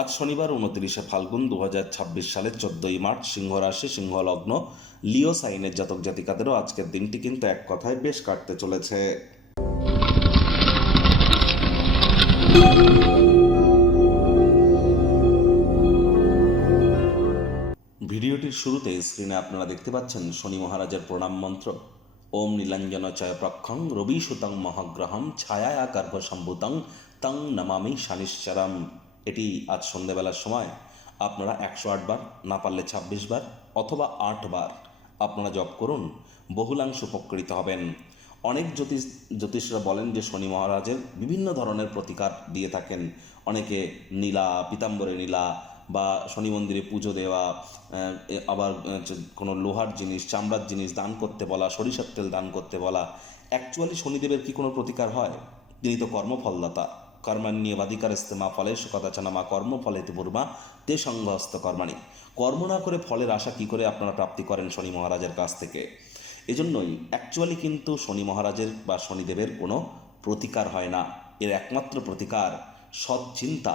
আজ শনিবার 29শে ফাল্গুন 2026 সালের 14ই মার্চ, সিংহ রাশি, সিংহ লগ্ন, লিও সাইনের জাতক জাতিকাদেরও আজকের দিনটি কিন্তু এক কথায় বেশ কাটতে চলেছে। ভিডিওটির শুরুতে স্ক্রিনে আপনারা দেখতে পাচ্ছেন শনি মহারাজের প্রণাম মন্ত্র। ওম নীলাঞ্জন চয় প্রক্ষং রবি সুতং মহাগ্রহম ছায়া গর্ভসম্ভূতং তং নমামি শনিশ্চরম। এটি আজ সন্ধ্যেবেলার সময় আপনারা 108 বার, না পারলে 26 বার অথবা 8 বার আপনারা জপ করুন, বহুলাংশ উপকৃত হবেন। অনেক জ্যোতিষরা বলেন যে শনি মহারাজের বিভিন্ন ধরনের প্রতিকার দিয়ে থাকেন। অনেকে নীলা, পিতাম্বরে নীলা বা শনি মন্দিরে পুজো দেওয়া, আবার কোনো লোহার জিনিস, চামড়ার জিনিস দান করতে বলা, সরিষার তেল দান করতে বলা। অ্যাকচুয়ালি শনিদেবের কি কোনো প্রতিকার হয়? তিনি তো কর্মফলদাতা। কর্মাণ্যেবাধিকারস্তে মা ফলেষু কদাচন মা কর্মফলেতু পূর্বা তে সংঘস্ত কর্মাণি। কর্ম না করে ফলের আশা কি করে আপনারা প্রাপ্তি করেন শনি মহারাজের কাছ থেকে? এজন্যই অ্যাকচুয়ালি কিন্তু শনি মহারাজের বা শনিদেবের কোনো প্রতিকার হয় না। এর একমাত্র প্রতিকার সৎ চিন্তা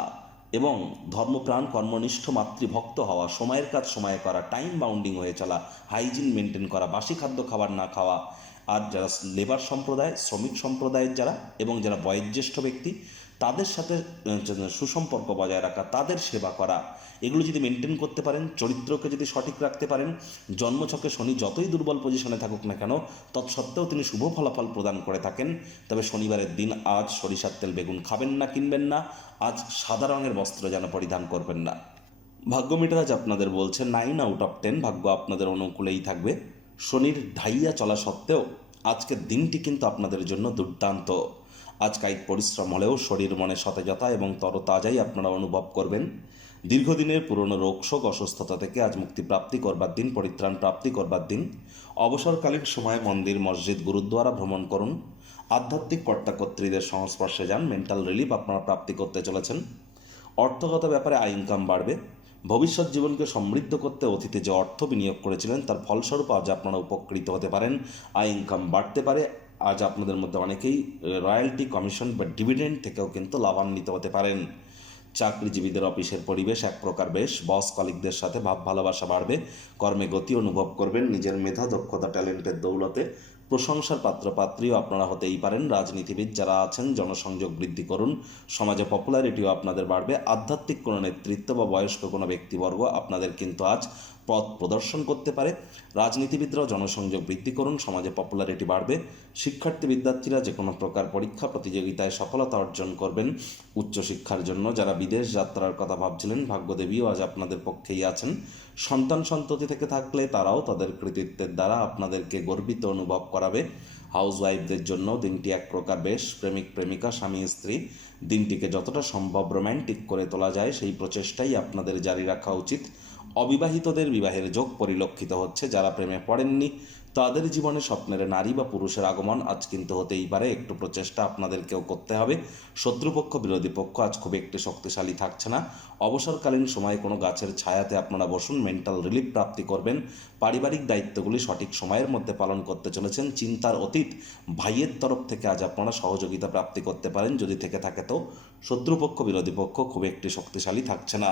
এবং ধর্মপ্রাণ, কর্মনিষ্ঠ, মাতৃভক্ত হওয়া, সময়ের কাজ সময়ে করা, টাইম বাউন্ডিং হয়ে চলা, হাইজিন মেনটেন করা, বাসি খাদ্য খাবার না খাওয়া। আর যারা লেবার সম্প্রদায়, শ্রমিক সম্প্রদায়ের যারা এবং যারা বয়োজ্যেষ্ঠ ব্যক্তি, তাদের সাথে সুসম্পর্ক বজায় রাখা, তাদের সেবা করা, এগুলো যদি মেনটেন করতে পারেন, চরিত্রকে যদি সঠিক রাখতে পারেন, জন্মছকে শনি যতই দুর্বল পজিশনে থাকুক না কেন, তৎসত্ত্বেও তিনি শুভ ফলাফল প্রদান করে থাকেন। তবে শনিবারের দিন আজ সরিষার তেল বেগুন খাবেন না, কিনবেন না। আজ সাদা রঙের বস্ত্র যেন পরিধান করবেন না। ভাগ্য মিটার আজ আপনাদের বলছে 9 আউট অফ 10 ভাগ্য আপনাদের অনুকূলেই থাকবে। শনির ঢাইয়া চলা সত্ত্বেও আজকের দিনটি কিন্তু আপনাদের জন্য দুর্দান্ত। আজ কায়িক পরিশ্রম হলেও শরীর মনে সতেজতা এবং তরতাজাই আপনারা অনুভব করবেন। দীর্ঘদিনের পুরনো রোগশোক, অসুস্থতা থেকে আজ মুক্তি প্রাপ্তি করবার দিন, পরিত্রাণ প্রাপ্তি করবার দিন। অবসরকালীন সময়ে মন্দির, মসজিদ, গুরুদ্বারা ভ্রমণ করুন। আধ্যাত্মিক কর্তাকর্ত্রীদের সংস্পর্শে যান, মেন্টাল রিলিফ আপনারা প্রাপ্তি করতে চলেছেন। অর্থগত ব্যাপারে আয় ইনকাম বাড়বে। ভবিষ্যৎ জীবনকে সমৃদ্ধ করতে অতীতে যে অর্থ বিনিয়োগ করেছিলেন তার ফলস্বরূপ আজ আপনারা উপকৃত হতে পারেন। আয় ইনকাম বাড়তে পারে। আজ আপনাদের মধ্যে অনেকেই রয়্যালটি, কমিশন বা ডিভিডেন্ড থেকেও কিন্তু লাভান্বিত হতে পারেন। চাকরিজীবীদের অফিসের পরিবেশ এক প্রকার বেশ। বস কলিগদের সাথে ভাব ভালোবাসা বাড়বে। কর্মে গতি অনুভব করবেন। নিজের মেধা, দক্ষতা, ট্যালেন্টের দৌলতে প্রশংসার পাত্রপাত্রীও আপনারা হতেই পারেন। রাজনীতিবিদ যারা আছেন, জনসংযোগ বৃদ্ধি করুন। সমাজে পপুলারিটিও আপনাদের বাড়বে। আধ্যাত্মিক কোনো নেতৃত্ব বা বয়স্ক কোনো ব্যক্তিবর্গ আপনাদের কিন্তু আজ পথ প্রদর্শন করতে পারে। রাজনীতিবিদরাও জনসংযোগ বৃদ্ধি করুন, সমাজে পপুলারিটি বাড়বে। শিক্ষার্থী বিদ্যার্থীরা যে কোনো প্রকার পরীক্ষা প্রতিযোগিতায় সফলতা অর্জন করবেন। উচ্চশিক্ষার জন্য যারা বিদেশ যাত্রার কথা ভাবছিলেন, ভাগ্যদেবীও আজ আপনাদের পক্ষেই আছেন। সন্তান সন্ততি থেকে থাকলে তারাও তাদের কৃতিত্বের দ্বারা আপনাদেরকে গর্বিত অনুভব করাবে। হাউসওয়াইফদের জন্য দিনটি এক প্রকার বেশ। প্রেমিক প্রেমিকা, স্বামী স্ত্রী দিনটিকে যতটা সম্ভব রোম্যান্টিক করে তোলা যায় সেই প্রচেষ্টাই আপনাদের জারি রাখা উচিত। অবিবাহিতদের বিবাহের যোগ পরিলক্ষিত হচ্ছে। যারা প্রেমে পড়েননি তাদের জীবনে স্বপ্নের নারী বা পুরুষের আগমন আজ কিন্তু হতেই পারে। একটু প্রচেষ্টা আপনাদেরকেও করতে হবে। শত্রুপক্ষ, বিরোধী পক্ষ আজ খুব একটু শক্তিশালী থাকছে না। অবসরকালীন সময়ে কোনো গাছের ছায়াতে আপনারা বসুন, মেন্টাল রিলিফ প্রাপ্তি করবেন। পারিবারিক দায়িত্বগুলি সঠিক সময়ের মধ্যে পালন করতে চলেছেন। চিন্তার অতীত ভাইয়ের তরফ থেকে আজ আপনারা সহযোগিতা প্রাপ্তি করতে পারেন। যদি থেকে থাকে তো শত্রুপক্ষ, বিরোধী পক্ষ খুব একটি শক্তিশালী থাকছে না।